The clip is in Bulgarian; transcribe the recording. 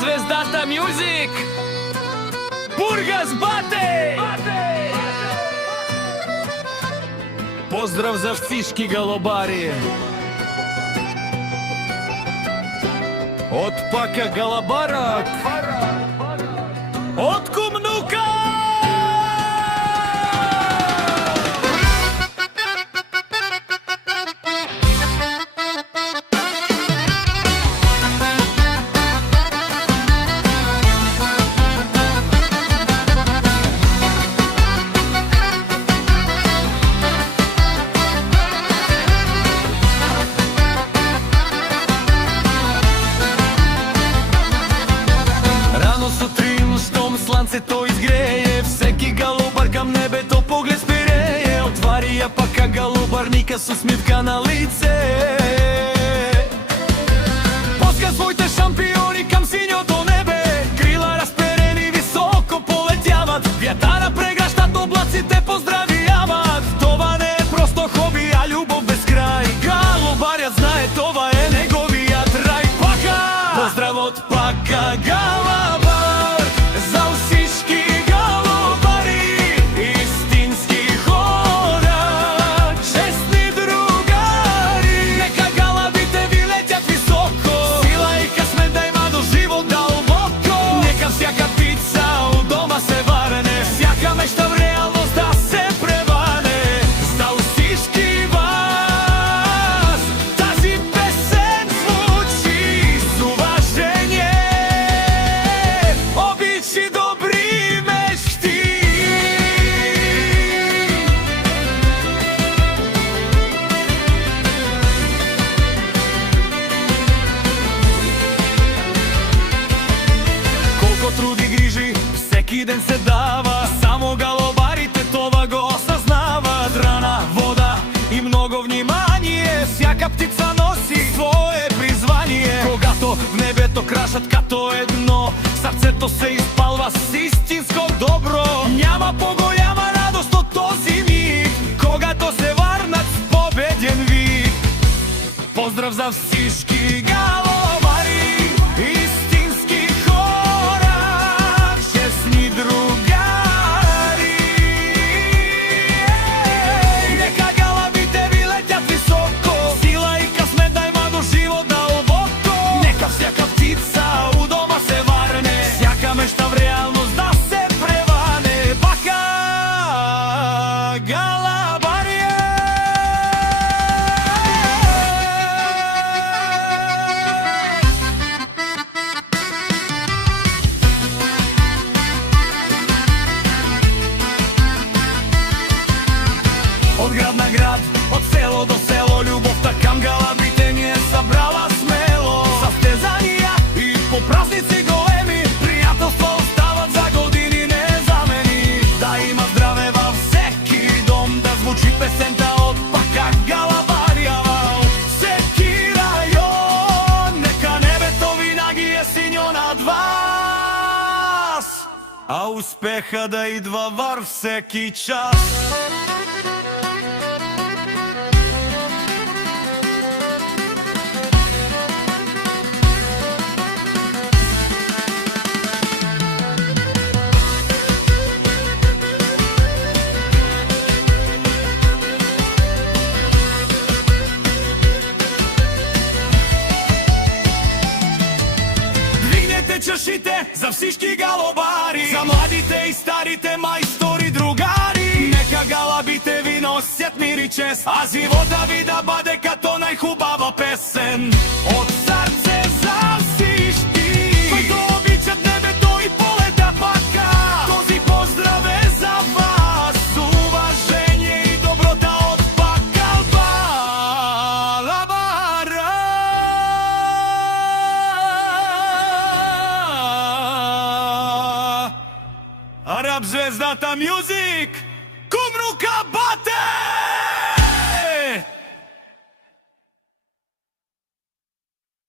Звездата Мюзик! Бургас Бате! Поздрав за всички галобари! Од Пака Галабарак! Од Кумнука! Слънцето изгрее, всеки галобар към небето поглед спиреje. Отвари я Пака галобарника с усмивка на лице. Пуска своите шампиони към синьото небе, крила разперени високо полетяват. Вятъра прегращат, облаците поздравяват. Това не е просто хоби, а любов без край. Галобарят знае, това е неговият рай. Пака! Поздрав от Пака Галабар! Труди, грижи, всеки ден се дава. Само галобарите това го осъзнават. Рана, вода и много внимание. Всяка птица носи свое призвание. Когато в небето крашат като едно, сърцето се изпалва с истинско добро. Няма по-голяма радост от този миг, когато се върнат с победен вик. Поздрав за всички галобари, от град на град, от село до село, любовта към галабите ни е събрала смело. Състезания и по празници големи, приятелства остават за години незамени. Да има здраве във всеки дом, да звучи песента от Пака Галабария. Всеки район, нека небето винаги е синьо над вас, а успеха да идва във всеки час. Чашите за всички галобари, за младите и старите майстори, другари. Нека галабите ви носят мир и чест, а живота ви да бъде като най-хубава песен. От сърце за всички, които обичат небето и полета Пака. Този поздрав е за вас, уважение и доброта от Пака Галабара. Араб Звездата Мюзик!